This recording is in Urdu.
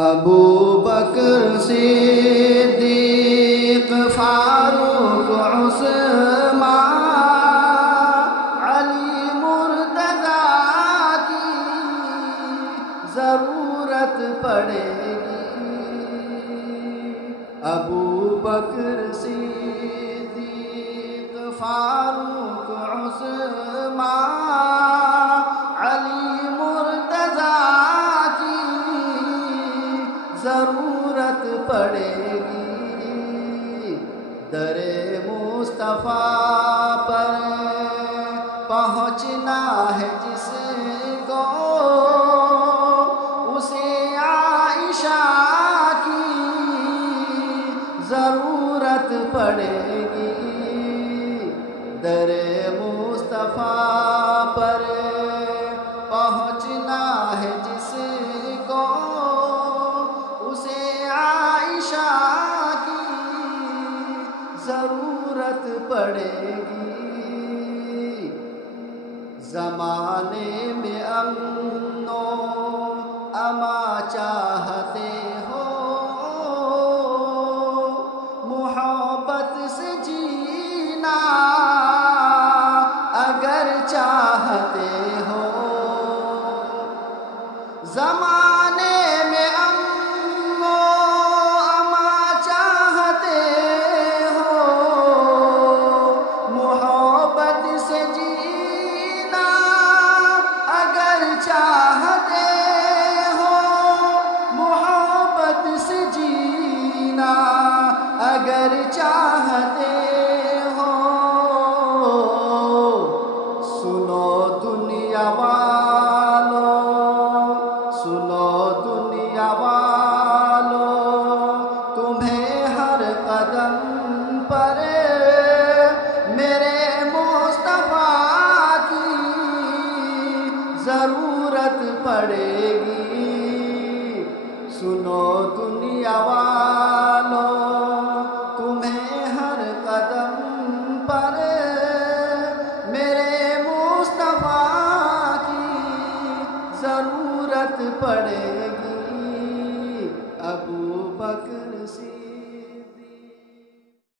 ابو بکر صدیق فاروق عثمان علی مرتضیٰ کی ضرورت پڑے گی۔ ابو بکر صدیق فاروق عثمان علی مرتضیٰ کی ضرورت پڑے گی۔ در مصطفیٰ پر پہنچنا ہے جس کو، اسے عائشہ کی ضرورت پڑے گی۔ در مصطفیٰ پر پہنچنا ہے جس کو، اسے عائشہ کی ضرورت پڑے گی۔ زمانے میں امن و امان چاہتے ہو، محبت سے جینا اگر چاہتے ہو، زمانے میں امن و امان چاہتے ہو، محبت سے جینا اگر چاہتے ہو، محبت سے جینا اگر چاہتے ہو، سنو دنیا والوں، سنو دنیا والوں، تمہیں ہر قدم پر میرے مصطفیٰ کی ضرورت پڑے گی۔ سنو دنیا والوں، تمہیں ہر قدم پر میرے مصطفیٰ کی ضرورت پڑے